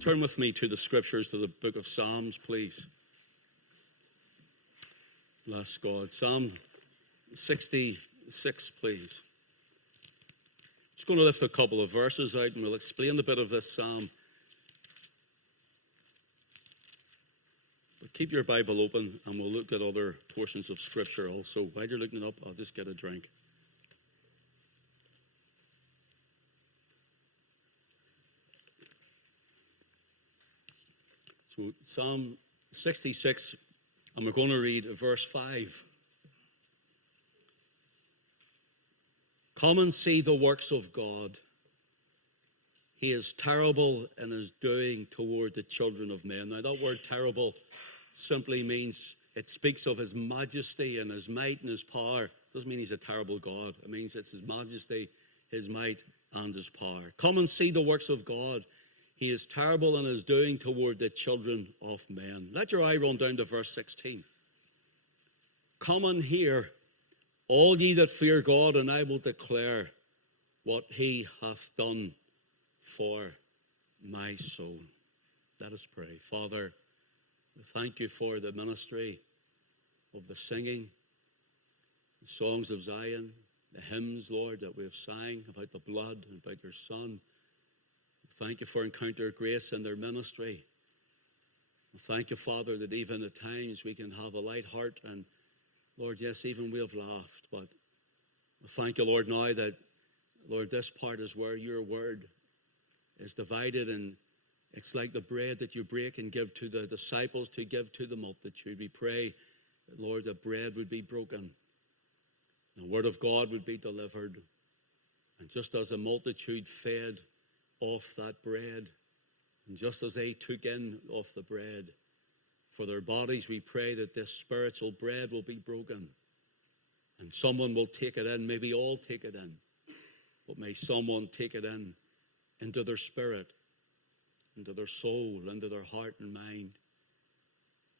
Turn with me to the scriptures, to the book of Psalms, please. Bless God. Psalm 66, please. Just going to lift a couple of verses out and we'll explain a bit of this psalm. But keep your Bible open and we'll look at other portions of scripture also. While you're looking it up, I'll just get a drink. So Psalm 66, and we're going to read verse 5. Come and see the works of God. He is terrible in his doing toward the children of men. Now that word terrible simply means, it speaks of his majesty and his might and his power. It doesn't mean he's a terrible God. It means it's his majesty, his might, and his power. Come and see the works of God. He is terrible in his doing toward the children of men. Let your eye run down to verse 16. Come and hear, all ye that fear God, and I will declare what he hath done for my soul. Let us pray. Father, thank you for the ministry of the singing, the songs of Zion, the hymns, Lord, that we have sang about the blood and about your Son. Thank you for Encounter Grace and their ministry. Thank you, Father, that even at times we can have a light heart and, Lord, yes, even we have laughed. But thank you, Lord, now that, Lord, this part is where your word is divided and it's like the bread that you break and give to the disciples to give to the multitude. We pray, Lord, that bread would be broken. The word of God would be delivered. And just as the multitude fed off that bread, and just as they took in off the bread for their bodies, we pray that this spiritual bread will be broken and someone will take it in. Maybe all take it in, but may someone take it in into their spirit, into their soul, into their heart and mind.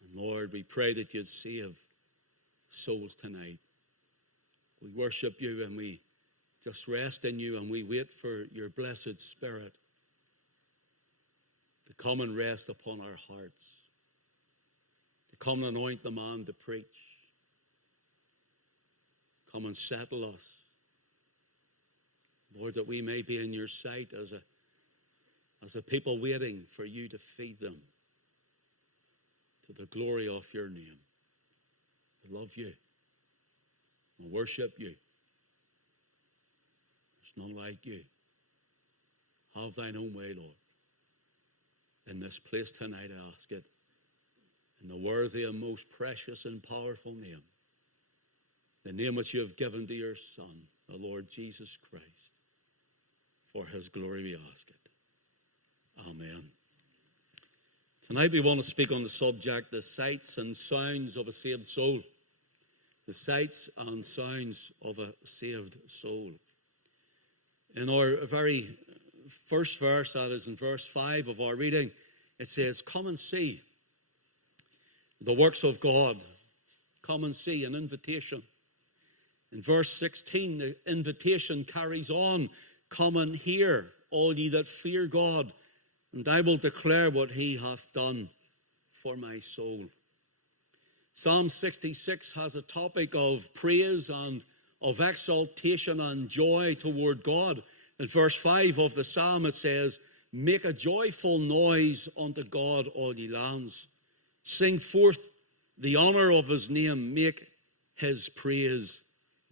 And Lord, we pray that you'd save souls tonight. We worship you and we just rest in you and we wait for your blessed Spirit to come and rest upon our hearts, to come and anoint the man to preach, come and settle us, Lord, that we may be in your sight as a people waiting for you to feed them to the glory of your name. We love you and worship you. There's none like you. Have thine own way, Lord. In this place tonight, I ask it in the worthy and most precious and powerful name, the name which you have given to your Son, the Lord Jesus Christ. For his glory we ask it. Amen. Tonight we want to speak on the subject, the sights and sounds of a saved soul. The sights and sounds of a saved soul. In our very first verse, that is in verse 5 of our reading, it says, come and see the works of God. Come and see, an invitation. In verse 16, the invitation carries on, come and hear, all ye that fear God, and I will declare what he hath done for my soul. Psalm 66 has a topic of praise and of exaltation and joy toward God. In verse 5 of the psalm it says, make a joyful noise unto God, all ye lands. Sing forth the honor of his name. Make his praise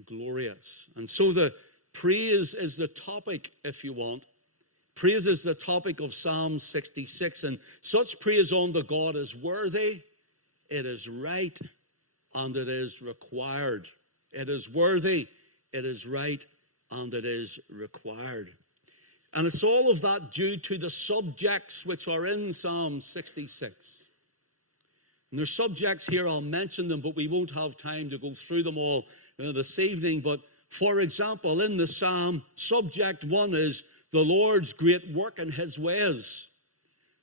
glorious. And so the praise is the topic, if you want. Praise is the topic of Psalm 66. And such praise unto God is worthy, it is right, and it is required. It is worthy, it is right, and it is required. And it's all of that due to the subjects which are in Psalm 66. And there's subjects here, I'll mention them, but we won't have time to go through them all this evening. But for example, in the psalm, subject 1 is the Lord's great work in his ways.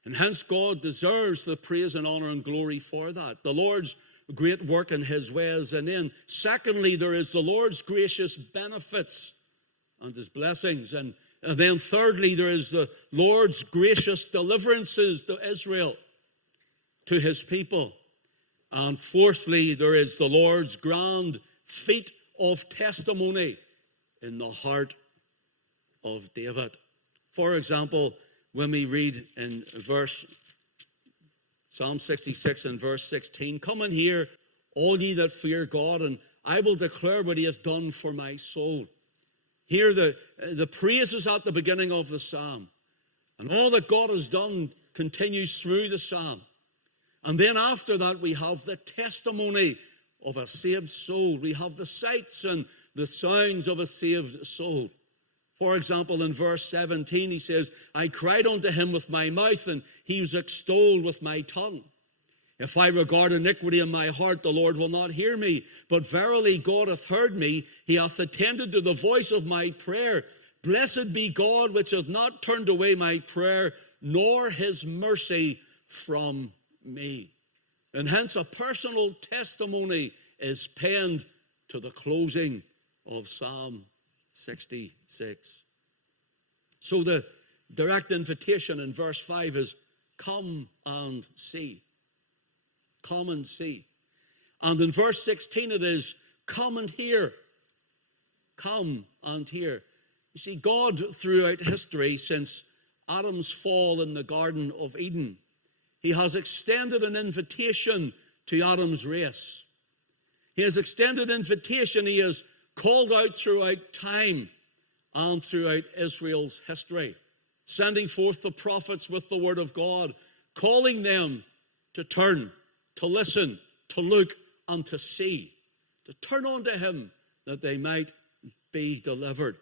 And hence God deserves the praise and honor and glory for that. The Lord's great work in his ways. And then secondly, there is the Lord's gracious benefits and his blessings. And And then thirdly, there is the Lord's gracious deliverances to Israel, to his people. And fourthly, there is the Lord's grand feat of testimony in the heart of David. For example, when we read in Psalm 66 and verse 16, "Come and hear, all ye that fear God, and I will declare what he hath done for my soul." Here the praises at the beginning of the psalm. And all that God has done continues through the psalm. And then after that we have the testimony of a saved soul. We have the sights and the sounds of a saved soul. For example, in verse 17 he says, "I cried unto him with my mouth, and he was extolled with my tongue. If I regard iniquity in my heart, the Lord will not hear me. But verily God hath heard me. He hath attended to the voice of my prayer. Blessed be God, which hath not turned away my prayer, nor his mercy from me." And hence a personal testimony is penned to the closing of Psalm 66. So the direct invitation in verse 5 is, "Come and see." Come and see. And in verse 16 it is, "Come and hear." Come and hear. You see, God throughout history, since Adam's fall in the Garden of Eden, he has extended an invitation to Adam's race. He has extended invitation. He has called out throughout time and throughout Israel's history, sending forth the prophets with the word of God, calling them to turn, to listen, to look, and to see, to turn unto him that they might be delivered.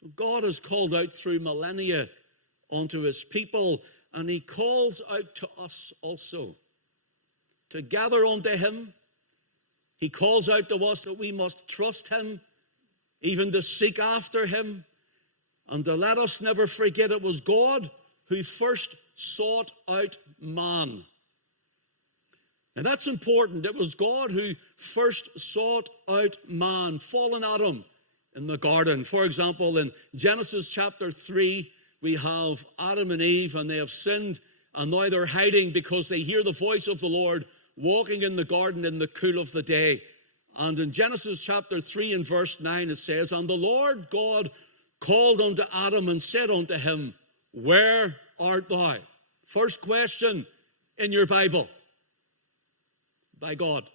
So God has called out through millennia unto his people, and he calls out to us also to gather unto him. He calls out to us that we must trust him, even to seek after him, and to let us never forget it was God who first sought out man. And that's important. It was God who first sought out man, fallen Adam, in the garden. For example, in Genesis chapter 3, we have Adam and Eve, and they have sinned, and now they're hiding because they hear the voice of the Lord walking in the garden in the cool of the day. And in Genesis chapter 3 and verse 9 it says, "And the Lord God called unto Adam and said unto him, Where art thou?" First question in your Bible. By God.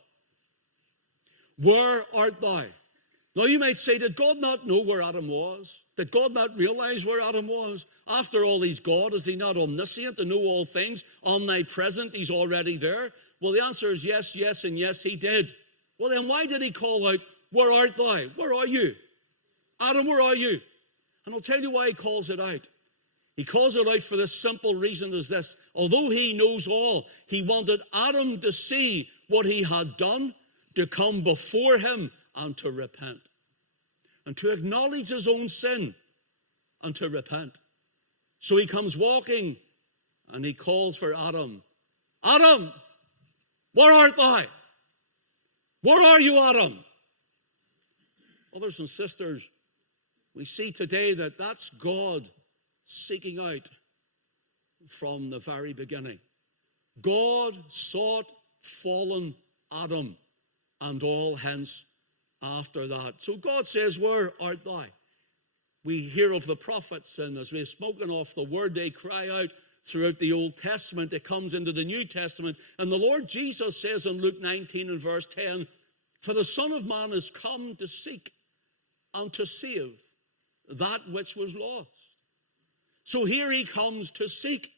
Where art thou? Now you might say, did God not know where Adam was? Did God not realize where Adam was? After all, he's God. Is he not omniscient to know all things? Omnipresent, he's already there. Well, the answer is yes, yes, and yes, he did. Well, then why did he call out, "Where art thou?" Where are you? Adam, where are you? And I'll tell you why he calls it out. He calls it out for this simple reason as this. Although he knows all, he wanted Adam to see what he had done, to come before him and to repent. And to acknowledge his own sin and to repent. So he comes walking and he calls for Adam. "Adam, where art thou?" Where are you, Adam? Brothers and sisters, we see today that that's God seeking out from the very beginning. God sought fallen Adam and all hence after that. So God says, "Where art thou?" We hear of the prophets, and as we've spoken of, the word they cry out throughout the Old Testament. It comes into the New Testament. And the Lord Jesus says in Luke 19 and verse 10, "For the Son of Man is come to seek and to save that which was lost." So here he comes to seek.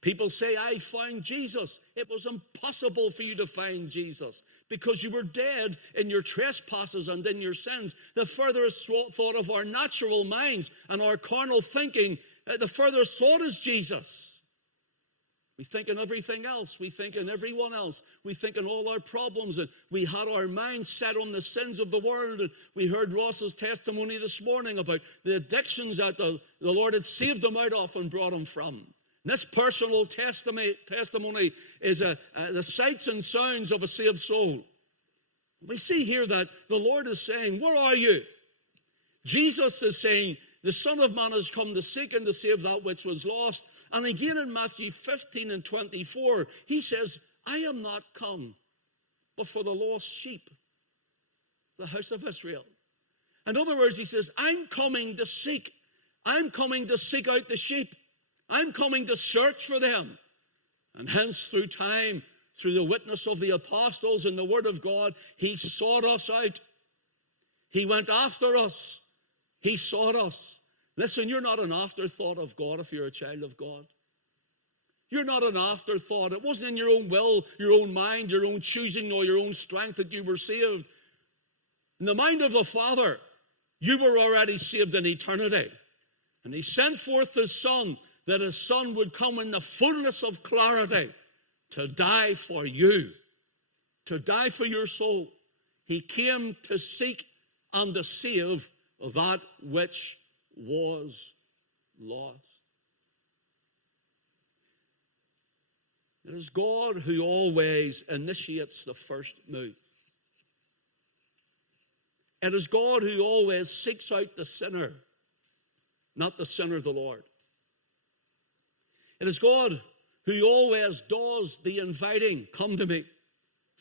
People say, "I found Jesus." It was impossible for you to find Jesus because you were dead in your trespasses and in your sins. The furthest thought of our natural minds and our carnal thinking, the furthest thought is Jesus. We think in everything else. We think in everyone else. We think in all our problems. And we had our minds set on the sins of the world. And we heard Ross's testimony this morning about the addictions that the Lord had saved him out of and brought him from. And this personal testimony is the sights and sounds of a saved soul. We see here that the Lord is saying, "Where are you?" Jesus is saying, the Son of Man has come to seek and to save that which was lost. And again in Matthew 15 and 24, he says, I am not come but for the lost sheep, the house of Israel. In other words, he says, I'm coming to seek. I'm coming to seek out the sheep. I'm coming to search for them. And hence, through time, through the witness of the apostles and the word of God, he sought us out. He went after us. He sought us. Listen, you're not an afterthought of God if you're a child of God. You're not an afterthought. It wasn't in your own will, your own mind, your own choosing, nor your own strength that you were saved. In the mind of the Father, you were already saved in eternity. And he sent forth his Son, that his Son would come in the fullness of clarity to die for you, to die for your soul. He came to seek and to save that which was lost. It is God who always initiates the first move. It is God who always seeks out the sinner, not the sinner the Lord. It is God who always does the inviting. Come to me.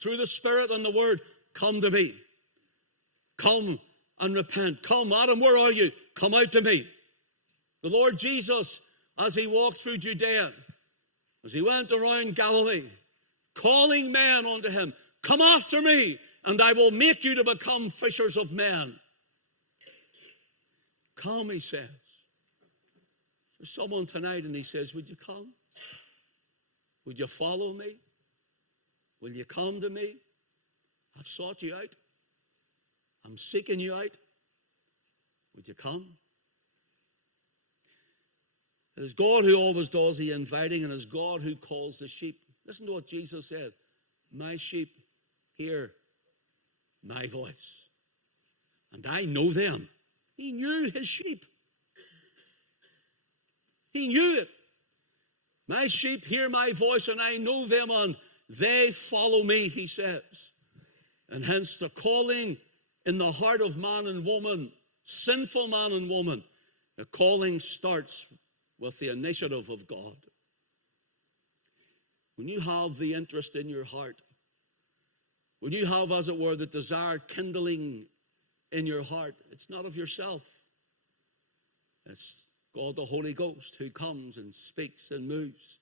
Through the Spirit and the Word, come to me. Come and repent. Come, Adam, where are you? Come out to me. The Lord Jesus, as he walked through Judea, as he went around Galilee, calling men unto him, come after me, and I will make you to become fishers of men. Come, he says. There's someone tonight and he says, would you come? Would you follow me? Will you come to me? I've sought you out. I'm seeking you out. Would you come? It is God who always does the inviting, and it is God who calls the sheep. Listen to what Jesus said. My sheep hear my voice, and I know them. He knew his sheep. He knew it. My sheep hear my voice, and I know them, and they follow me, he says. And hence the calling in the heart of man and woman, sinful man and woman, the calling starts with the initiative of God. When you have the interest in your heart, when you have, as it were, the desire kindling in your heart, it's not of yourself. It's God the Holy Ghost who comes and speaks and moves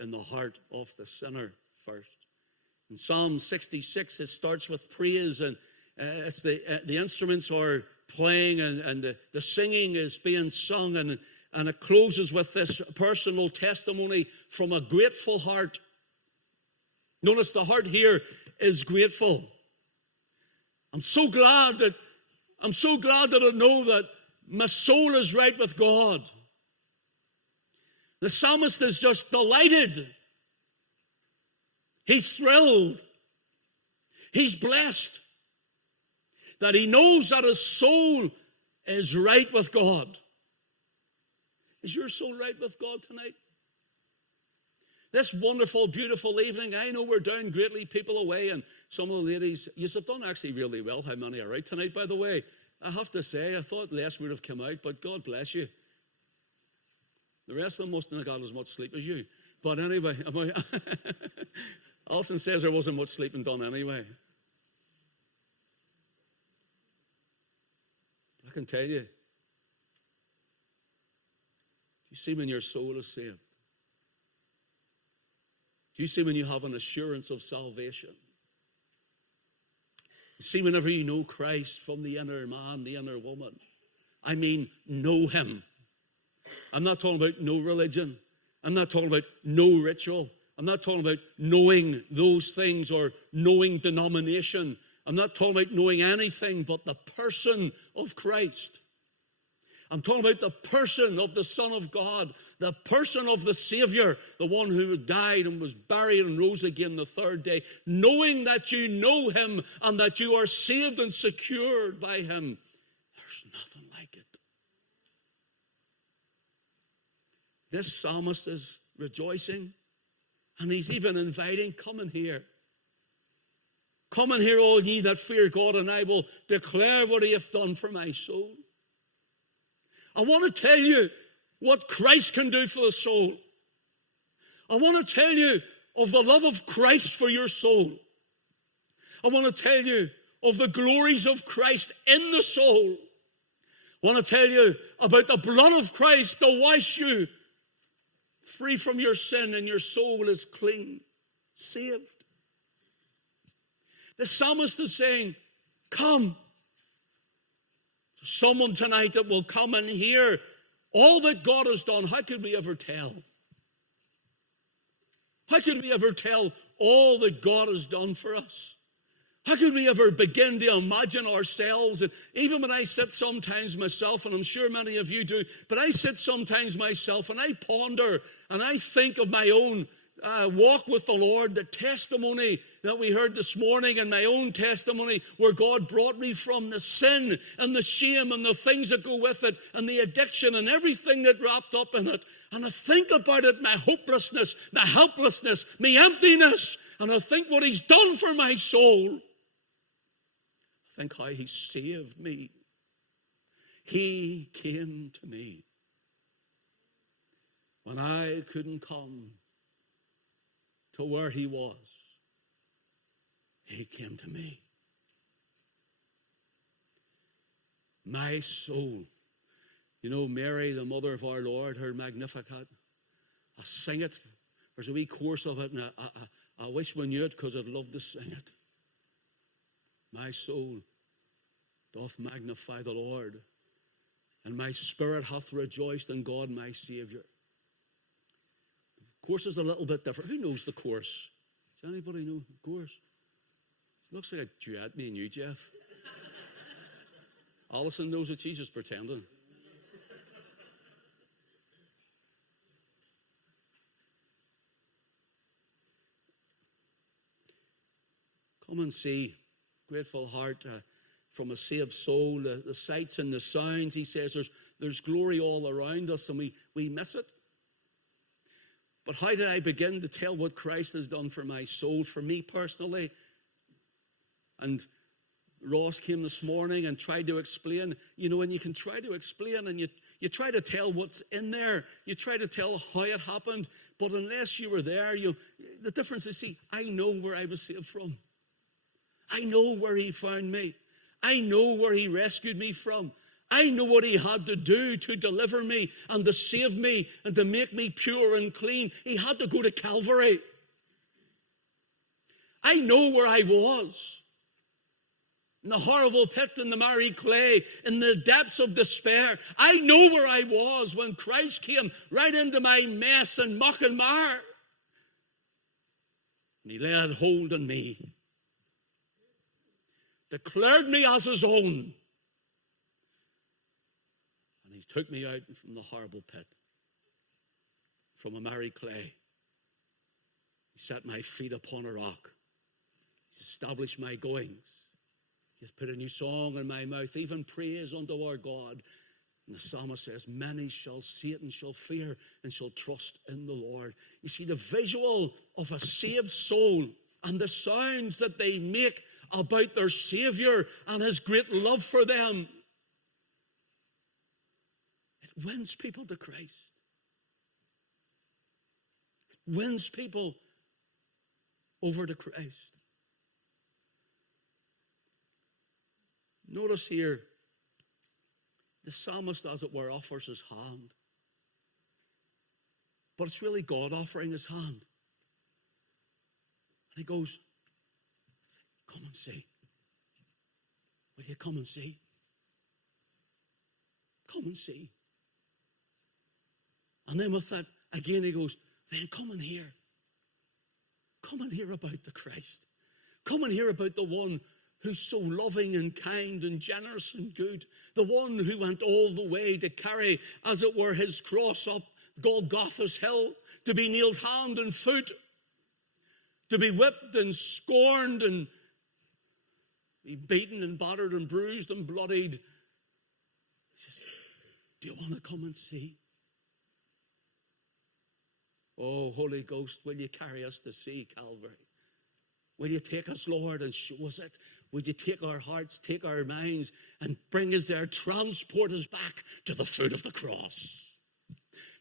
in the heart of the sinner first. In Psalm 66, it starts with praise, and it's the instruments are playing, and the singing is being sung, and it closes with this personal testimony from a grateful heart. Notice the heart here is grateful. I'm so glad that I know that my soul is right with God. The psalmist is just delighted. He's thrilled. He's blessed that he knows that his soul is right with God. Is your soul right with God tonight? This wonderful, beautiful evening, I know we're down greatly, people away, and some of the ladies, you have done actually really well. How many are right tonight, by the way? I have to say, I thought less would have come out, but God bless you. The rest of them mustn't have got as much sleep as you. But anyway, Alison says there wasn't much sleeping done anyway. I can tell you, do you see when your soul is saved? Do you see when you have an assurance of salvation? You see whenever you know Christ from the inner man, the inner woman. I mean, know him. I'm not talking about no religion. I'm not talking about no ritual. I'm not talking about knowing those things or knowing denomination. I'm not talking about knowing anything but the person of Christ. I'm talking about the person of the Son of God, the person of the Savior, the one who died and was buried and rose again the third day, knowing that you know him and that you are saved and secured by him. There's nothing like it. This psalmist is rejoicing, and he's even inviting, come in here. Come and hear, all ye that fear God, and I will declare what he hath done for my soul. I want to tell you what Christ can do for the soul. I want to tell you of the love of Christ for your soul. I want to tell you of the glories of Christ in the soul. I want to tell you about the blood of Christ to wash you free from your sin, and your soul is clean, saved. The psalmist is saying, come. Someone tonight that will come and hear all that God has done. How could we ever tell? How could we ever tell all that God has done for us? How could we ever begin to imagine ourselves? And even when I sit sometimes myself, and I'm sure many of you do, but I sit sometimes myself and I ponder and I think of my own walk with the Lord, the testimony that we heard this morning, and my own testimony where God brought me from the sin and the shame and the things that go with it and the addiction and everything that wrapped up in it. And I think about it, my hopelessness, my helplessness, my emptiness, and I think what he's done for my soul. I think how he saved me. He came to me when I couldn't come to where he was. He came to me. My soul. You know, Mary, the mother of our Lord, her Magnificat. I sing it. There's a wee course of it, and I wish we knew it because I'd love to sing it. My soul doth magnify the Lord, and my spirit hath rejoiced in God my Saviour. The course is a little bit different. Who knows the course? Does anybody know the course? It looks like a duet, me and you, Jeff. Alison knows it. She's just pretending. Come and see, grateful heart from a saved soul, the sights and the sounds. He says there's glory all around us, and we miss it. But how did I begin to tell what Christ has done for my soul, for me personally? And Ross came this morning and tried to explain, you know, and you can try to explain and you try to tell what's in there. You try to tell how it happened, but unless you were there, the difference is, see, I know where I was saved from. I know where he found me. I know where he rescued me from. I know what he had to do to deliver me and to save me and to make me pure and clean. He had to go to Calvary. I know where I was. In the horrible pit, in the miry clay, in the depths of despair. I know where I was when Christ came right into my mess and muck and mire. And he laid hold on me. Declared me as his own. And he took me out from the horrible pit, from a miry clay. He set my feet upon a rock. He's established my goings. He has put a new song in my mouth, even praise unto our God. And the psalmist says, many shall see it and shall fear and shall trust in the Lord. You see, the visual of a saved soul and the sounds that they make about their Savior and his great love for them, it wins people to Christ. It wins people over to Christ. Notice here, the psalmist, as it were, offers his hand. But it's really God offering his hand. And he goes, come and see. Will you come and see? Come and see. And then with that, again he goes, then come and hear. Come and hear about the Christ. Come and hear about the one who's so loving and kind and generous and good. The one who went all the way to carry, as it were, his cross up Golgotha's hill, to be nailed hand and foot, to be whipped and scorned and be beaten and battered and bruised and bloodied. He says, do you want to come and see? Oh, Holy Ghost, will you carry us to see Calvary? Will you take us, Lord, and show us it? would you take our hearts, take our minds, and bring us there, transport us back to the foot of the cross.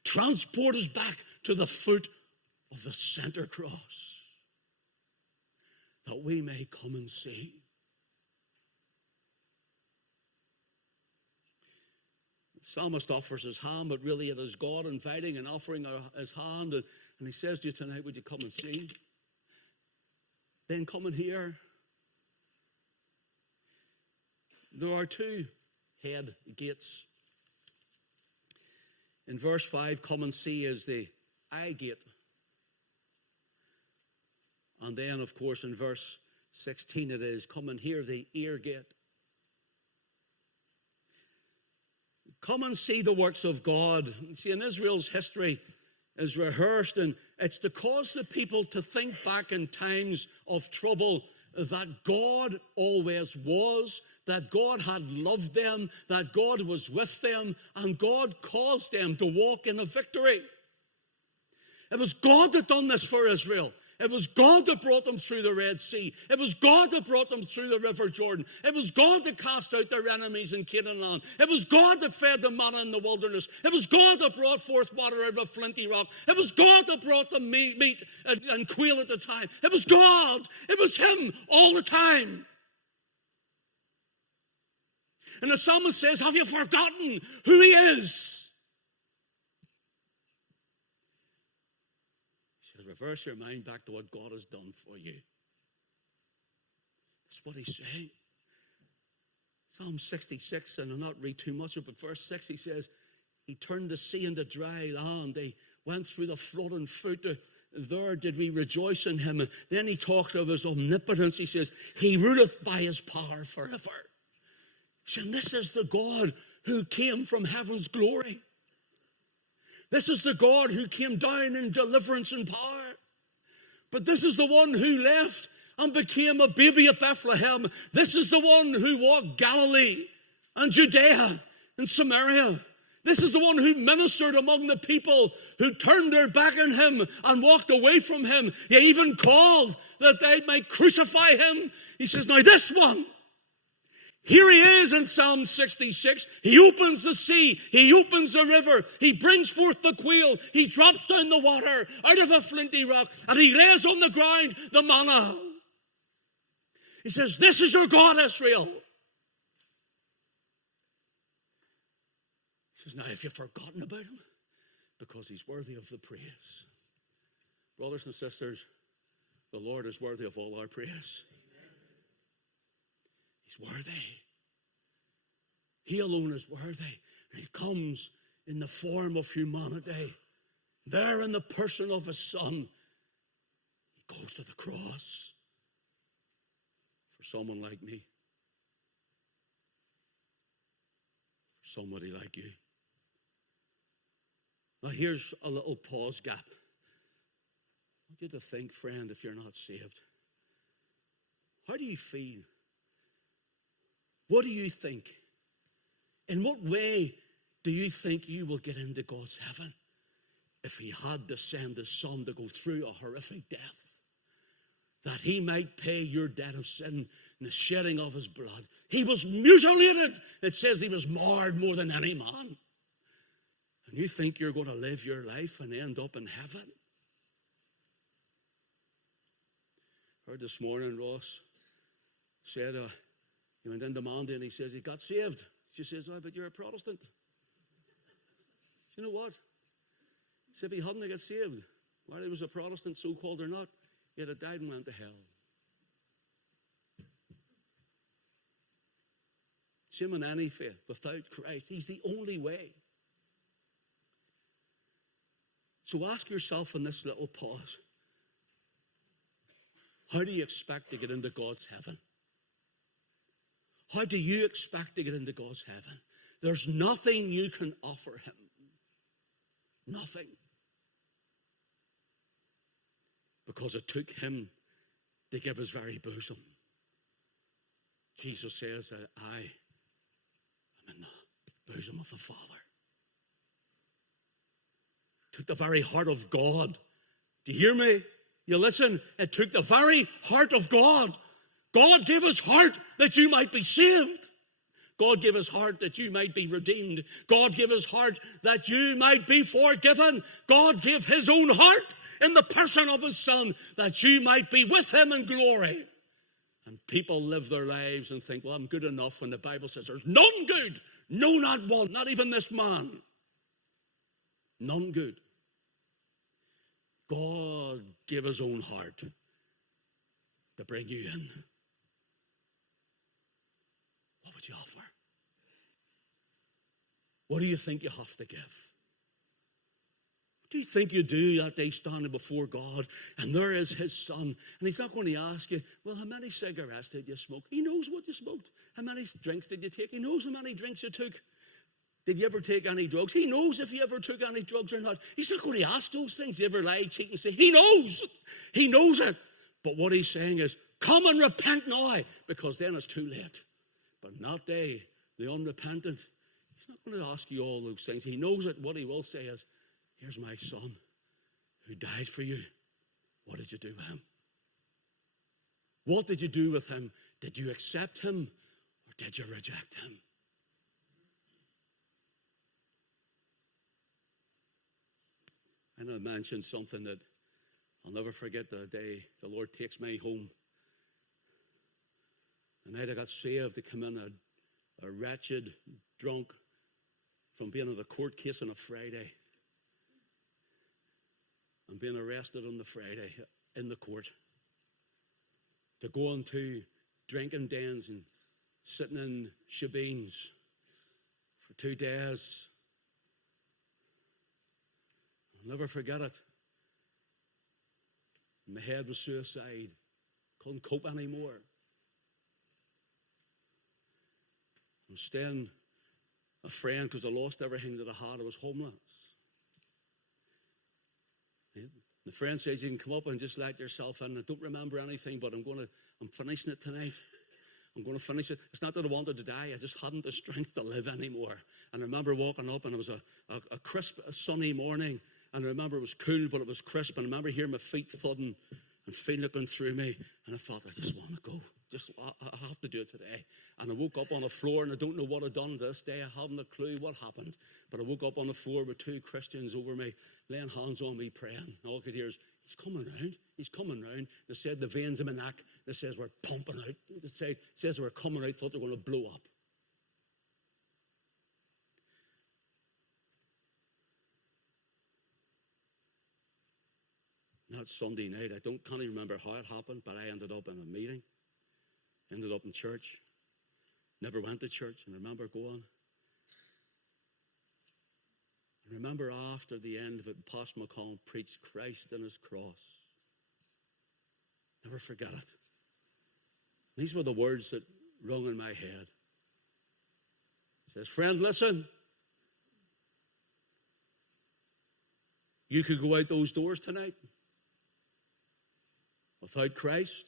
Transport us back to the foot of the center cross, that we may come and see. The psalmist offers his hand, but really it is God inviting and offering his hand. And he says to you tonight, would you come and see? Then come and hear. There are two head gates. In verse 5, come and see is the eye gate. And then, of course, in verse 16 it is, come and hear, the ear gate. Come and see the works of God. See, in Israel's history is rehearsed, and it's to cause the people to think back in times of trouble that God always was, that God had loved them, that God was with them, and God caused them to walk in a victory. It was God that done this for Israel. It was God that brought them through the Red Sea. It was God that brought them through the River Jordan. It was God that cast out their enemies in Canaan land. It was God that fed them manna in the wilderness. It was God that brought forth water out of a flinty rock. It was God that brought them meat and quail at the time. It was God. It was Him all the time. And the psalmist says, have you forgotten who He is? Reverse your mind back to what God has done for you. That's what he's saying. Psalm 66, and I'll not read too much of it, but verse 6, he says, he turned the sea into dry land. They went through the flood on foot. There did we rejoice in him. And then he talks of his omnipotence. He says, he ruleth by his power forever. So this is the God who came from heaven's glory. This is the God who came down in deliverance and power. But this is the one who left and became a baby at Bethlehem. This is the one who walked Galilee and Judea and Samaria. This is the one who ministered among the people who turned their back on him and walked away from him. He even called that they might crucify him. He says, now this one, here he is in Psalm 66. He opens the sea. He opens the river. He brings forth the quail. He drops down the water out of a flinty rock. And he lays on the ground the manna. He says, this is your God, Israel. He says, now have you forgotten about him? Because he's worthy of the praise. Brothers and sisters, the Lord is worthy of all our praise. He's worthy. He alone is worthy. And he comes in the form of humanity. There in the person of his Son. He goes to the cross for someone like me. For somebody like you. Now here's a little pause gap. I want you to think, friend, if you're not saved. How do you feel? What do you think? In what way do you think you will get into God's heaven if he had to send his Son to go through a horrific death, that he might pay your debt of sin and the shedding of his blood? He was mutilated. It says he was marred more than any man. And you think you're going to live your life and end up in heaven? Heard this morning Ross said, he went into Mandy and he says he got saved. She says, oh, but you're a Protestant. You know what? He said if he hadn't got saved, while he was a Protestant, so-called or not, he'd have died and went to hell. Same in any faith. Without Christ, he's the only way. So ask yourself in this little pause, how do you expect to get into God's heaven? How do you expect to get into God's heaven? There's nothing you can offer him. Nothing. Because it took him to give his very bosom. Jesus says that I am in the bosom of the Father. It took the very heart of God. Do you hear me? You listen? It took the very heart of God. God gave his heart that you might be saved. God gave his heart that you might be redeemed. God gave his heart that you might be forgiven. God gave his own heart in the person of his Son that you might be with him in glory. And people live their lives and think, well, I'm good enough, when the Bible says there's none good. No, not one, not even this man. None good. God gave his own heart to bring you in. What would you offer? What do you think you have to give? What do you think you do that day standing before God, and there is his Son, and he's not going to ask you, well, how many cigarettes did you smoke? He knows what you smoked. How many drinks did you take? He knows how many drinks you took. Did you ever take any drugs? He knows if you ever took any drugs or not. He's not going to ask those things. You ever lied, cheat, and say, he knows it. He knows it. But what he's saying is, come and repent now, because then it's too late. But not they, the unrepentant. He's not going to ask you all those things. He knows it. What he will say is, here's my Son who died for you. What did you do with him? What did you do with him? Did you accept him, or did you reject him? And I mentioned something that I'll never forget, the day the Lord takes me home. The night I got saved, to come in a wretched drunk from being in a court case on a Friday and being arrested on the Friday in the court, to go into drinking dens and sitting in shebeens for 2 days. I'll never forget it. My head was suicide. Couldn't cope anymore. I'm staying a friend because I lost everything that I had. I was homeless. The friend says, you can come up and just let yourself in. I don't remember anything, but I'm finishing it tonight. I'm going to finish it. It's not that I wanted to die. I just hadn't the strength to live anymore. And I remember walking up, and it was a crisp, sunny morning. And I remember it was cool, but it was crisp. And I remember hearing my feet thudding and feeling it going through me. And I thought, I just want to go. I have to do it today. And I woke up on the floor, and I don't know what I'd done this day. I haven't a clue what happened. But I woke up on the floor with 2 Christians over me, laying hands on me, praying. And all I could hear is, he's coming round. He's coming round. They said the veins in my neck, they says we're pumping out. They says they were coming out, thought they were going to blow up. That Sunday night, can't even remember how it happened, but I ended up in a meeting, ended up in church, never went to church, and I remember going. I remember after the end of it, Pastor McCollum preached Christ and his cross. Never forget it. These were the words that rung in my head. He says, friend, listen. You could go out those doors tonight without Christ,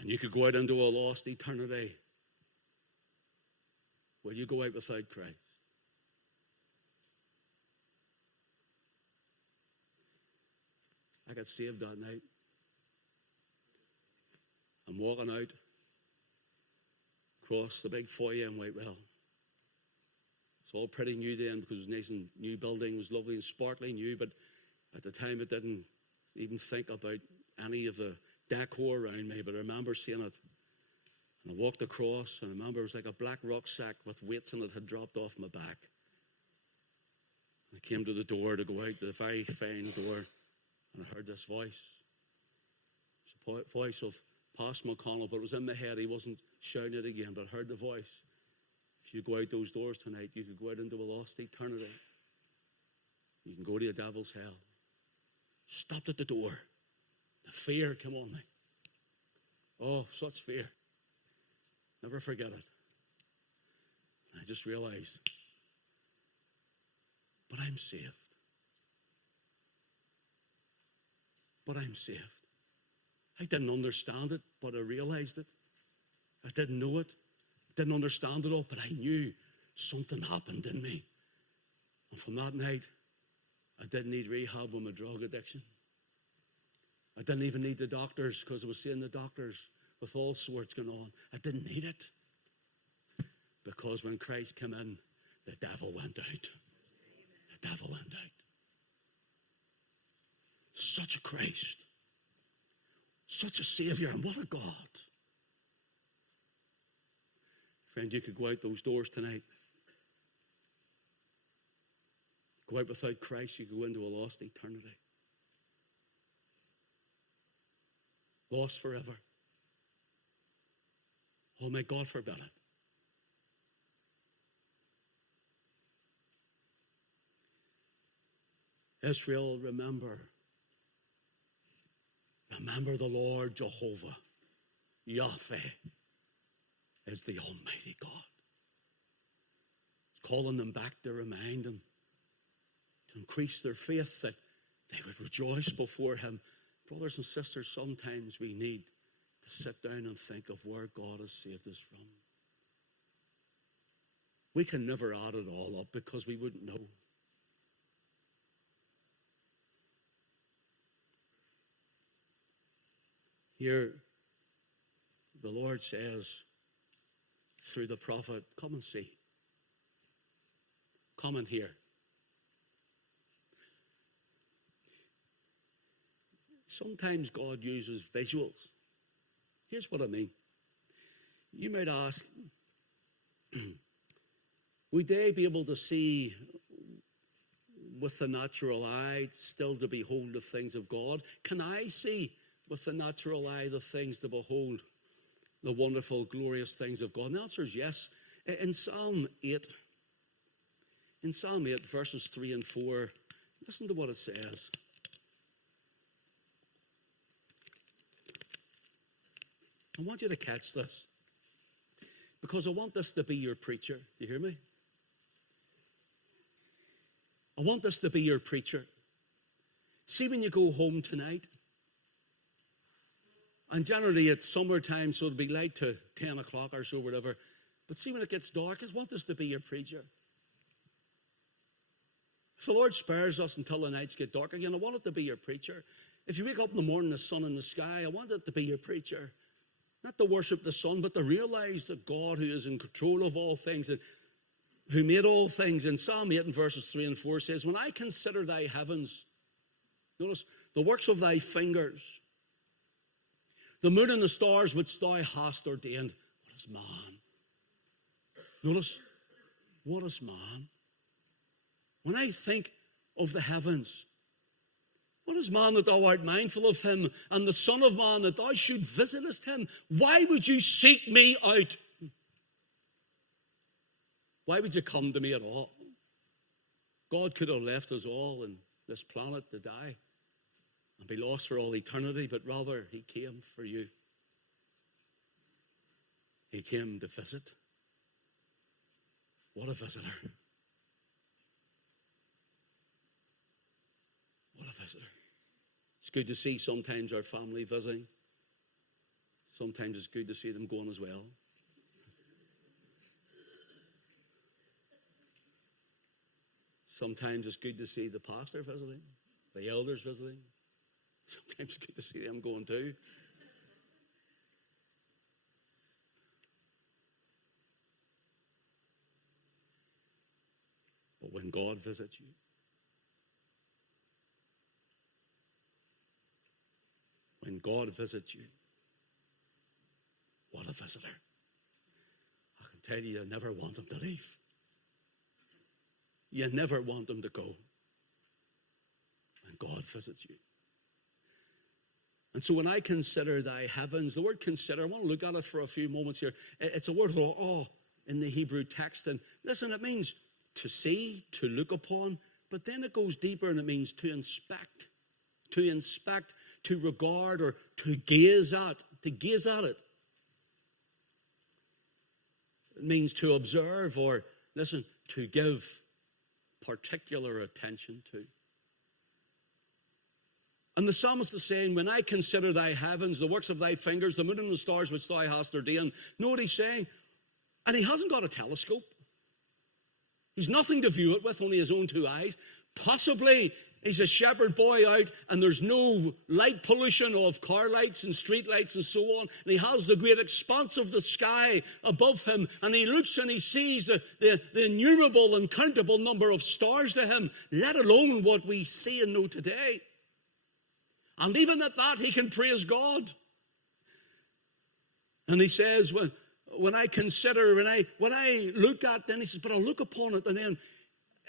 and you could go out into a lost eternity. Will you go out without Christ? I got saved that night. I'm walking out across the big foyer in Whitewell. It's all pretty new then, because it was a nice and new building. It was lovely and sparkly new, but at the time it didn't even think about any of the decor around me. But I remember seeing it. And I walked across, and I remember it was like a black rucksack with weights in it had dropped off my back. And I came to the door to go out, the very fine door, and I heard this voice. It's a voice of Pastor McConnell, but it was in my head. He wasn't shouting it again, but I heard the voice. If you go out those doors tonight, you could go out into a lost eternity. You can go to the devil's hell. Stopped at the door. The fear came on me. Oh, such fear. Never forget it. I just realized, but I'm saved. But I'm saved. I didn't understand it, but I realized it. I didn't know it. I didn't understand it all, but I knew something happened in me. And from that night, I didn't need rehab with my drug addiction. I didn't even need the doctors, because I was seeing the doctors with all sorts going on. I didn't need it. Because when Christ came in, the devil went out. The devil went out. Such a Christ. Such a Savior, and what a God. Friend, you could go out those doors tonight. Go out without Christ, you go into a lost eternity. Lost forever. Oh, may God forbid it. Israel, remember the Lord Jehovah, Yahweh, is the Almighty God. He's calling them back to remind them, to increase their faith, that they would rejoice before Him. Brothers and sisters, sometimes we need to sit down and think of where God has saved us from. We can never add it all up because we wouldn't know. Here, the Lord says through the prophet, come and see. Come and hear. Sometimes God uses visuals. Here's what I mean. You might ask, would they be able to see with the natural eye still to behold the things of God? Can I see with the natural eye the things to behold the wonderful, glorious things of God? And the answer is yes. In Psalm 8, verses 3 and 4, listen to what it says. I want you to catch this, because I want this to be your preacher. Do you hear me? I want this to be your preacher. See, when you go home tonight, and generally it's summertime, so it'll be light to 10 o'clock or so, whatever. But see, when it gets dark, I want this to be your preacher. If the Lord spares us until the nights get dark again, I want it to be your preacher. If you wake up in the morning, the sun in the sky, I want it to be your preacher. Not to worship the sun, but to realize that God, who is in control of all things, and who made all things. In Psalm 8 and verses 3 and 4 says, when I consider thy heavens, notice, the works of thy fingers, the moon and the stars which thou hast ordained. What is man? Notice, what is man? When I think of the heavens, what is man that thou art mindful of him, and the Son of Man that thou should visitest him? Why would you seek me out? Why would you come to me at all? God could have left us all on this planet to die and be lost for all eternity, but rather He came for you. He came to visit. What a visitor. What a visitor. It's good to see sometimes our family visiting. Sometimes it's good to see them going as well. Sometimes it's good to see the pastor visiting, the elders visiting. Sometimes it's good to see them going too. But when God visits you, when God visits you, what a visitor. I can tell you, you never want Him to leave. You never want Him to go when God visits you. And so when I consider thy heavens, the word consider, I want to look at it for a few moments here. It's a word called awe in the Hebrew text. And listen, it means to see, to look upon, but then it goes deeper and it means to inspect, to regard, or to gaze at it. It means to observe, or listen, to give particular attention to. And the psalmist is saying, when I consider thy heavens, the works of thy fingers, the moon and the stars which thou hast ordained. Know what he's saying? And he hasn't got a telescope. He's nothing to view it with, only his own two eyes. Possibly He's a shepherd boy out, and there's no light pollution of car lights and street lights and so on. And he has the great expanse of the sky above him, and he looks and he sees the innumerable, uncountable number of stars to him, let alone what we see and know today. And even at that, he can praise God. And he says, when I consider, when I look at, then he says, but I'll look upon it, and then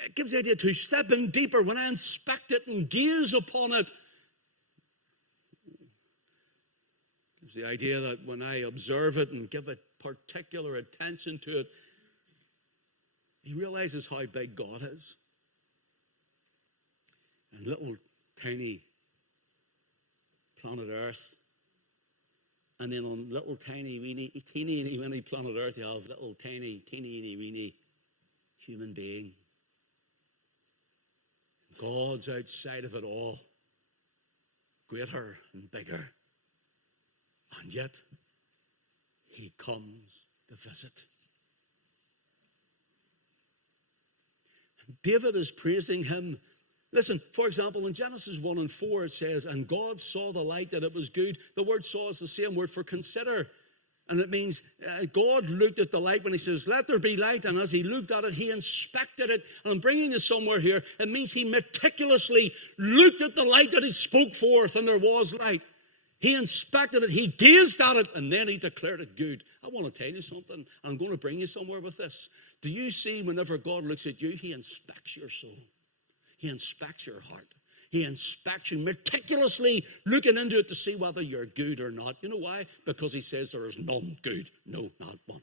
it gives the idea to step in deeper. When I inspect it and gaze upon it, gives the idea that when I observe it and give it particular attention to it, he realizes how big God is. And little tiny planet Earth, and then on little tiny weeny planet Earth, you have little tiny weeny human being. God's outside of it all, greater and bigger. And yet, he comes to visit. And David is praising him. Listen, for example, in Genesis 1 and 4, it says, and God saw the light that it was good. The word saw is the same word for consider. And it means God looked at the light when he says, let there be light. And as he looked at it, he inspected it. And I'm bringing this somewhere here. It means he meticulously looked at the light that he spoke forth, and there was light. He inspected it, he gazed at it, and then he declared it good. I want to tell you something. I'm going to bring you somewhere with this. Do you see whenever God looks at you, he inspects your soul. He inspects your heart. He inspects you, meticulously looking into it to see whether you're good or not. You know why? Because he says there is none good. No, not one.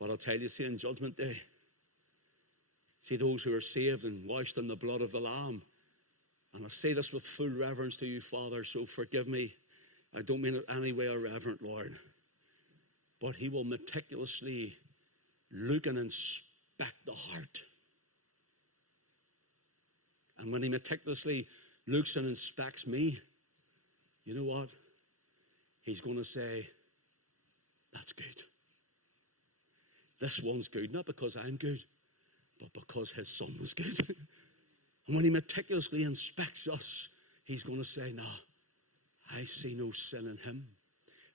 But I'll tell you, see, in Judgment Day, see those who are saved and washed in the blood of the Lamb. And I say this with full reverence to you, Father, so forgive me. I don't mean it any way irreverent, Lord. But he will meticulously look and inspect the heart. And when he meticulously looks and inspects me, you know what? He's going to say, that's good. This one's good, not because I'm good, but because his son was good. And when he meticulously inspects us, he's going to say, no, I see no sin in him,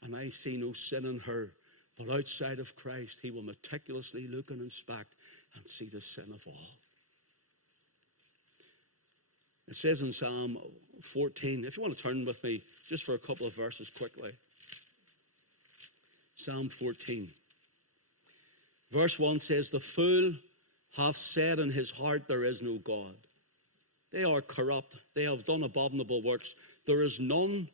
and I see no sin in her. But outside of Christ, he will meticulously look and inspect and see the sin of all. It says in Psalm 14, if you want to turn with me just for a couple of verses quickly. Psalm 14. Verse 1 says, the fool hath said in his heart, there is no God. They are corrupt. They have done abominable works. There is none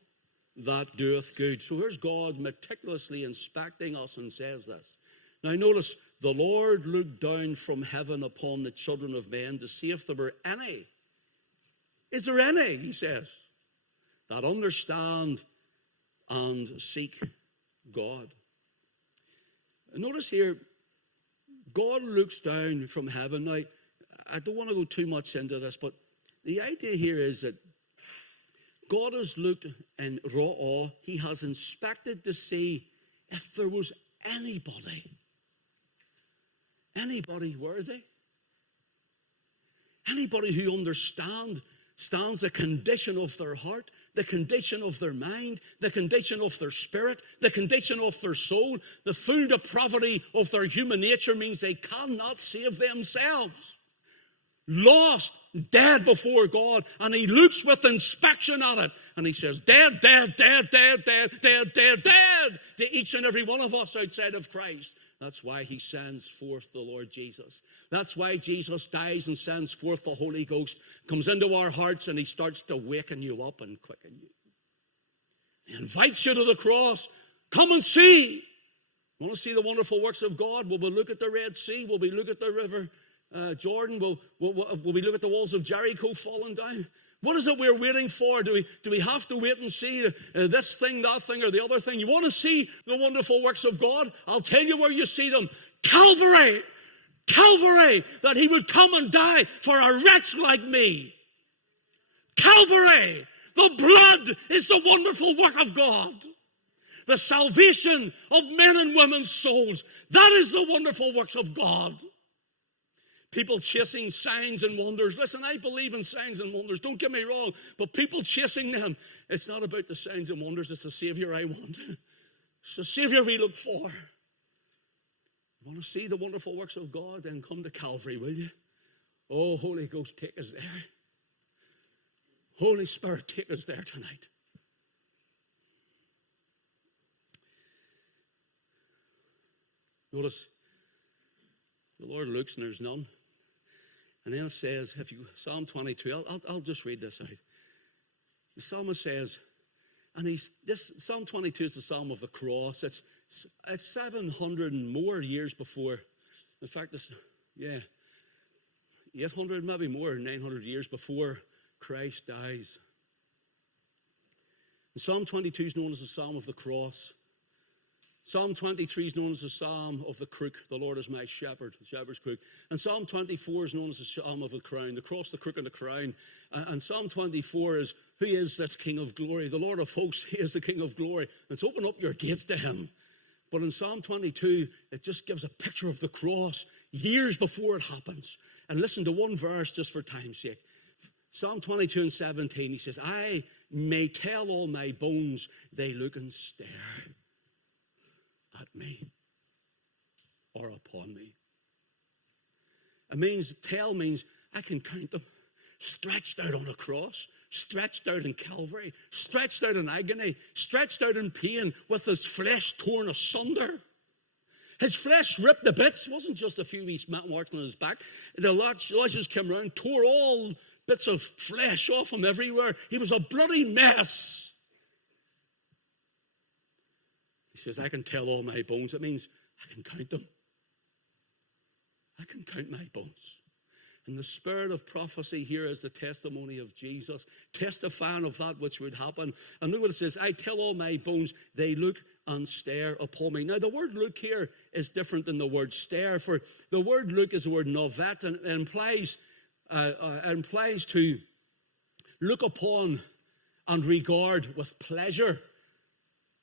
that doeth good. So here's God meticulously inspecting us and says this. Now notice, the Lord looked down from heaven upon the children of men to see if there were any. Is there any, he says, that understand and seek God? And notice here, God looks down from heaven. Now, I don't want to go too much into this, but the idea here is that God has looked in raw awe. He has inspected to see if there was anybody worthy. Anybody who understands the condition of their heart, the condition of their mind, the condition of their spirit, the condition of their soul. The full depravity of their human nature means they cannot save themselves. Lost, dead before God, and he looks with inspection at it, and he says, dead, dead, dead, dead, dead, dead, dead, dead, to each and every one of us outside of Christ. That's why he sends forth the Lord Jesus. That's why Jesus dies and sends forth the Holy Ghost, comes into our hearts, and he starts to waken you up and quicken you. He invites you to the cross. Come and see. Want to see the wonderful works of God? Will we look at the Red Sea? Will we look at the river Jordan? Will we look at the walls of Jericho falling down? What is it we're waiting for? Do we have to wait and see this thing, that thing, or the other thing? You want to see the wonderful works of God? I'll tell you where you see them. Calvary. Calvary, that he would come and die for a wretch like me. Calvary. The blood is the wonderful work of God. The salvation of men and women's souls. That is the wonderful works of God. People chasing signs and wonders. Listen, I believe in signs and wonders. Don't get me wrong. But people chasing them, it's not about the signs and wonders. It's the Savior I want. It's the Savior we look for. You want to see the wonderful works of God? Then come to Calvary, will you? Oh, Holy Ghost, take us there. Holy Spirit, take us there tonight. Notice, the Lord looks and there's none. And then it says, if you Psalm 22, I'll just read this out. The psalmist says, and this Psalm 22 is the Psalm of the Cross. It's 700 and more years before. In fact, 800, maybe more, 900 years before Christ dies. And Psalm 22 is known as the Psalm of the Cross. Psalm 23 is known as the Psalm of the Crook. The Lord is my shepherd, the shepherd's crook. And Psalm 24 is known as the Psalm of the crown, the cross, the crook, and the crown. And Psalm 24 is, who is this King of glory? The Lord of hosts, he is the King of glory. Let's open up your gates to him. But in Psalm 22, it just gives a picture of the cross years before it happens. And listen to one verse just for time's sake. Psalm 22 and 17, he says, I may tell all my bones, they look and stare at me or upon me. Tell means I can count them. Stretched out on a cross, stretched out in Calvary, stretched out in agony, stretched out in pain with his flesh torn asunder. His flesh ripped to bits. It wasn't just a few wee marks on his back. The lashes came around, tore all bits of flesh off him everywhere. He was a bloody mess. He says, I can tell all my bones. It means I can count them. I can count my bones. And the spirit of prophecy here is the testimony of Jesus, testifying of that which would happen. And look what it says, I tell all my bones, they look and stare upon me. Now, the word look here is different than the word stare. For the word look is the word novet, and it implies to look upon and regard with pleasure.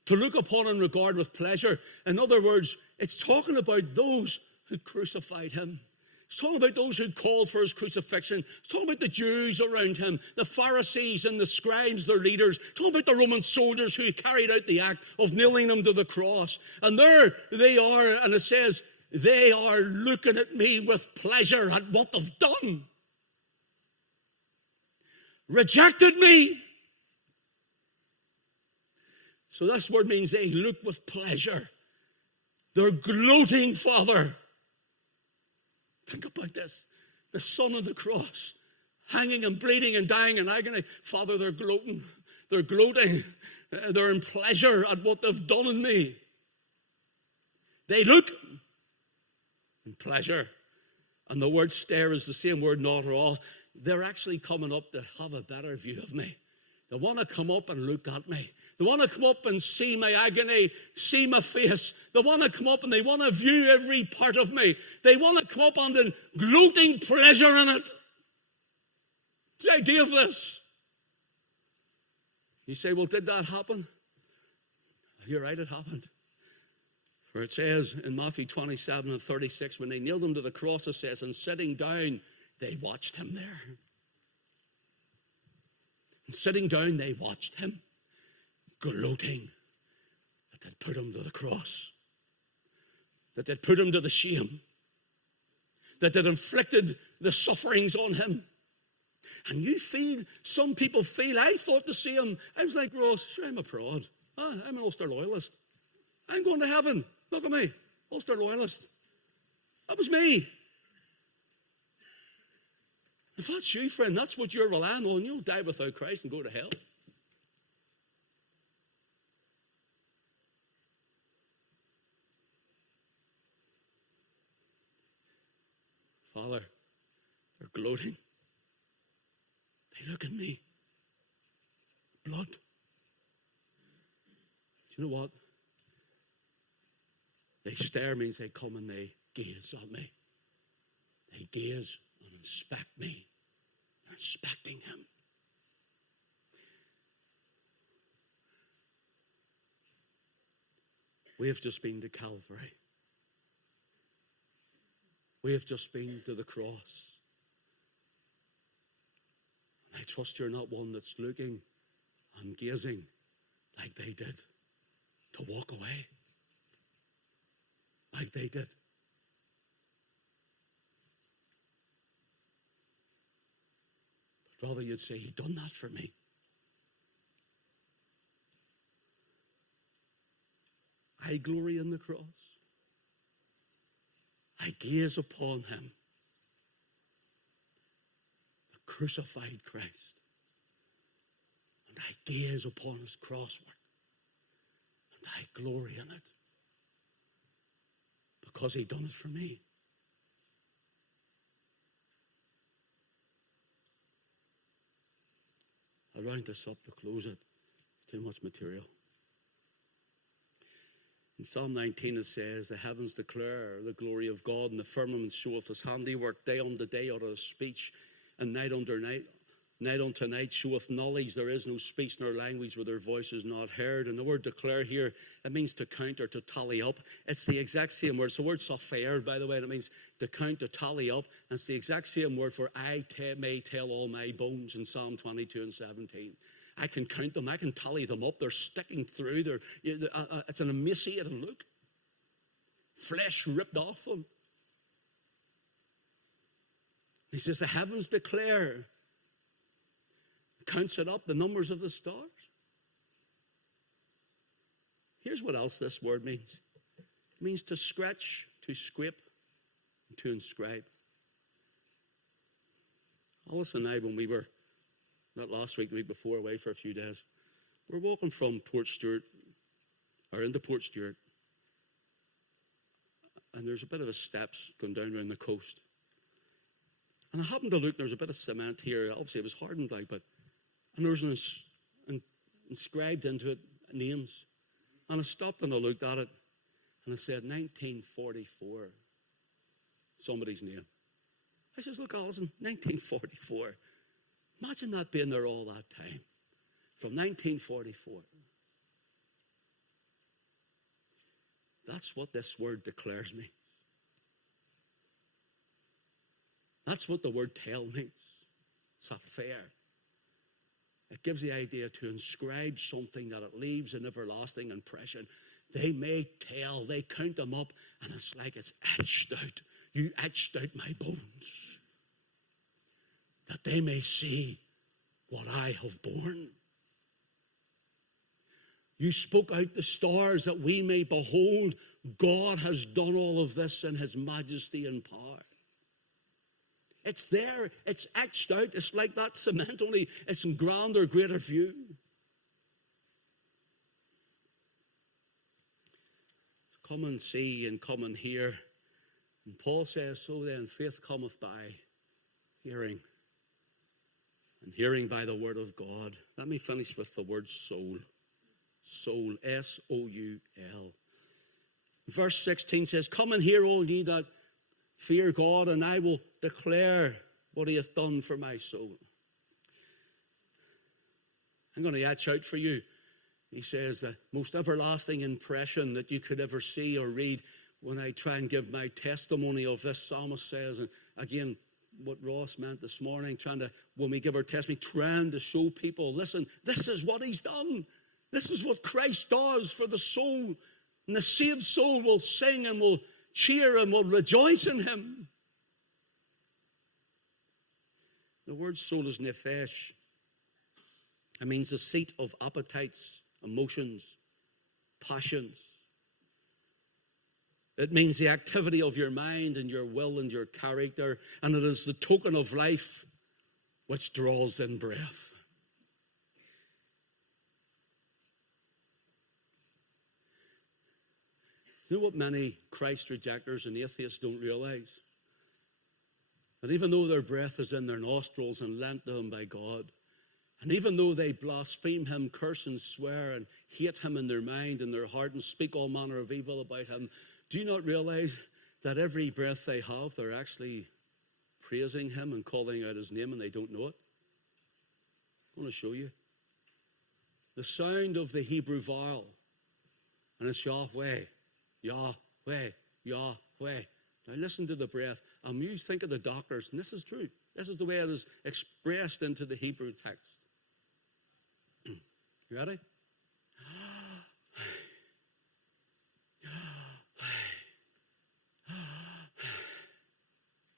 To look upon and regard with pleasure. In other words, it's talking about those who crucified him. It's talking about those who called for his crucifixion. It's talking about the Jews around him, the Pharisees and the scribes, their leaders. It's talking about the Roman soldiers who carried out the act of nailing him to the cross. And there they are, and it says, they are looking at me with pleasure at what they've done. Rejected me. So this word means they look with pleasure. They're gloating, Father. Think about this. The Son of the cross, hanging and bleeding and dying in agony. Father, they're gloating. They're gloating. They're in pleasure at what they've done in me. They look in pleasure. And the word stare is the same word, not at all. They're actually coming up to have a better view of me. They want to come up and look at me. They want to come up and see my agony, see my face. They want to come up and they want to view every part of me. They want to come up and in gloating pleasure in it. The idea of this. You say, well, did that happen? You're right, it happened. For it says in Matthew 27 and 36, when they nailed him to the cross, it says, and sitting down, they watched him there. And sitting down, they watched him, gloating that they'd put him to the cross, that they'd put him to the shame, that they'd inflicted the sufferings on him. And you feel, some people feel, I thought to see him, I was like, Ross, sure, I'm a prod. I'm an Ulster loyalist. I'm going to heaven. Look at me, Ulster loyalist. That was me. If that's you, friend, that's what you're relying on, you'll die without Christ and go to hell. Father, they're gloating. They look at me. Blood. Do you know what? They stare means they come and they gaze at me. They gaze and inspect me. They're inspecting him. We have just been to Calvary. We have just been to the cross. I trust you're not one that's looking and gazing like they did to walk away. Like they did. But rather you'd say, he done that for me. I glory in the cross. I gaze upon him, the crucified Christ. And I gaze upon his cross work. And I glory in it. Because he done it for me. I'll round this up to close it. Too much material. In Psalm 19 it says, the heavens declare the glory of God, and the firmament showeth his handiwork. Day unto day utter his speech, and night unto night showeth knowledge. There is no speech nor language where their voice is not heard. And the word declare here, it means to count or to tally up. It's the exact same word. It's the word sopher, by the way, and it means to count, to tally up. And it's the exact same word for may tell all my bones in Psalm 22 and 17. I can count them. I can tally them up. They're sticking through. It's an emaciated look. Flesh ripped off them. He says, the heavens declare. Counts it up, the numbers of the stars. Here's what else this word means. It means to scratch, to scrape, and to inscribe. Alice and I, when we were, not last week, the week before, away for a few days, we're walking from Port Stewart, or into Port Stewart, and there's a bit of a steps going down around the coast. And I happened to look, there's a bit of cement here. Obviously, it was hardened, but and there was inscribed into it names. And I stopped and I looked at it, and it said 1944, somebody's name. I says, look, Alison, 1944. Imagine that being there all that time, from 1944. That's what this word declares me. That's what the word tell means. Sapphire. It gives the idea to inscribe something that it leaves an everlasting impression. They may tell, they count them up, and it's like it's etched out. You etched out my bones, that they may see what I have borne. You spoke out the stars that we may behold. God has done all of this in his majesty and power. It's there, it's etched out. It's like that cement, only it's in grander, greater view. Come and see and come and hear. And Paul says, so then faith cometh by hearing, and hearing by the word of God. Let me finish with the word soul. Soul, S-O-U-L. Verse 16 says, come and hear, all ye that fear God, and I will declare what he hath done for my soul. I'm going to etch out for you, he says, the most everlasting impression that you could ever see or read when I try and give my testimony of this. Psalmist says, and again, what Ross meant this morning, when we give our testimony, trying to show people, listen, this is what he's done. This is what Christ does for the soul. And the saved soul will sing and will cheer and will rejoice in him. The word soul is nephesh. It means the seat of appetites, emotions, passions. It means the activity of your mind and your will and your character. And it is the token of life which draws in breath. You know what many Christ rejectors and atheists don't realize? That even though their breath is in their nostrils and lent to them by God, and even though they blaspheme him, curse and swear and hate him in their mind and their heart and speak all manner of evil about him, do you not realize that every breath they have, they're actually praising him and calling out his name, and they don't know it? I want to show you. The sound of the Hebrew vowel, and it's Yahweh. Yahweh, Yahweh. Now listen to the breath. And you think of the doctors, and this is true. This is the way it is expressed into the Hebrew text. You ready?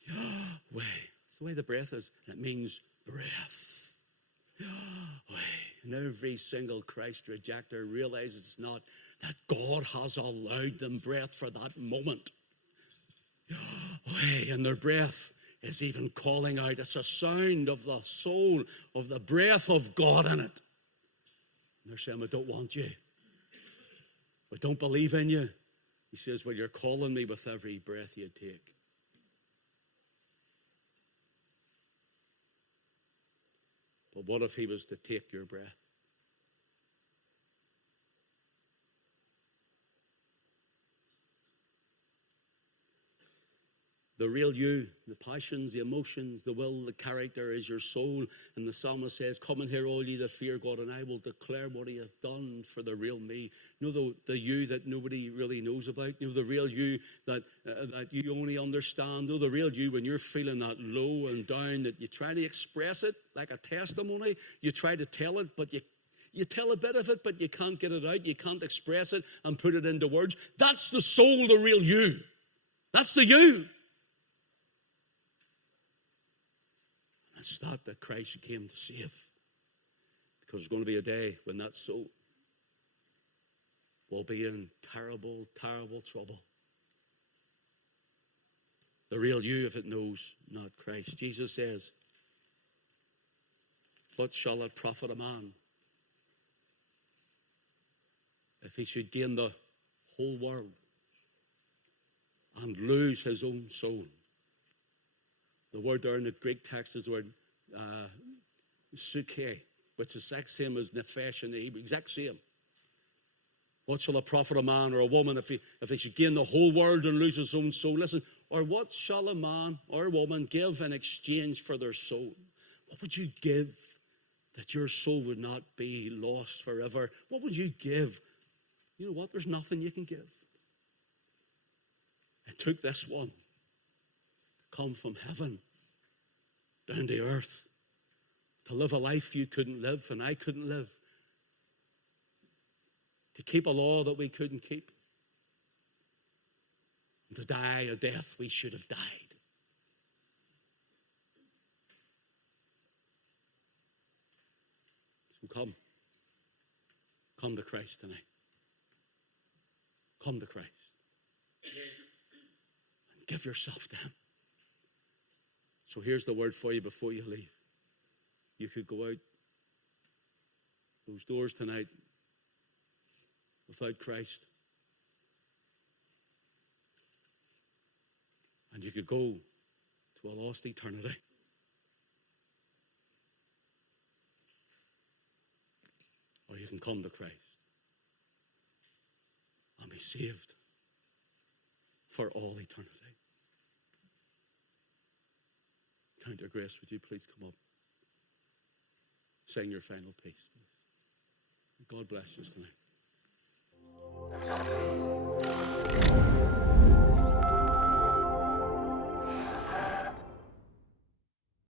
Yahweh. It's the way the breath is. It means breath. Yahweh. And every single Christ rejecter realizes it's not that God has allowed them breath for that moment. Yahweh. And their breath is even calling out. It's a sound of the soul, of the breath of God in it. And they're saying, we don't want you. We don't believe in you. He says, well, you're calling me with every breath you take. But what if he was to take your breath? The real you, the passions, the emotions, the will, the character is your soul. And the psalmist says, come and hear all ye that fear God, and I will declare what he hath done for the real me. You know the you that nobody really knows about? You know the real you that you only understand? You know the real you when you're feeling that low and down, that you try to express it like a testimony. You try to tell it, but you tell a bit of it, but you can't get it out. You can't express it and put it into words. That's the soul, the real you. That's the you. It's that Christ came to save. Because there's going to be a day when that soul will be in terrible, terrible trouble. The real you, if it knows not Christ. Jesus says, what shall it profit a man if he should gain the whole world and lose his own soul? The word there in the Greek text is the word psyche, which is the exact same as nefesh in the Hebrew, exact same. What shall it profit a man or a woman if he should gain the whole world and lose his own soul? Listen, or what shall a man or a woman give in exchange for their soul? What would you give that your soul would not be lost forever? What would you give? You know what? There's nothing you can give. It took this one come from heaven down to earth to live a life you couldn't live and I couldn't live, to keep a law that we couldn't keep, and to die a death we should have died. So come to Christ tonight. Come to Christ and give yourself to him. So here's the word for you before you leave. You could go out those doors tonight without Christ. And you could go to a lost eternity. Or you can come to Christ and be saved for all eternity. Count your grace, would you please come up? Sing your final piece, please. God bless you tonight.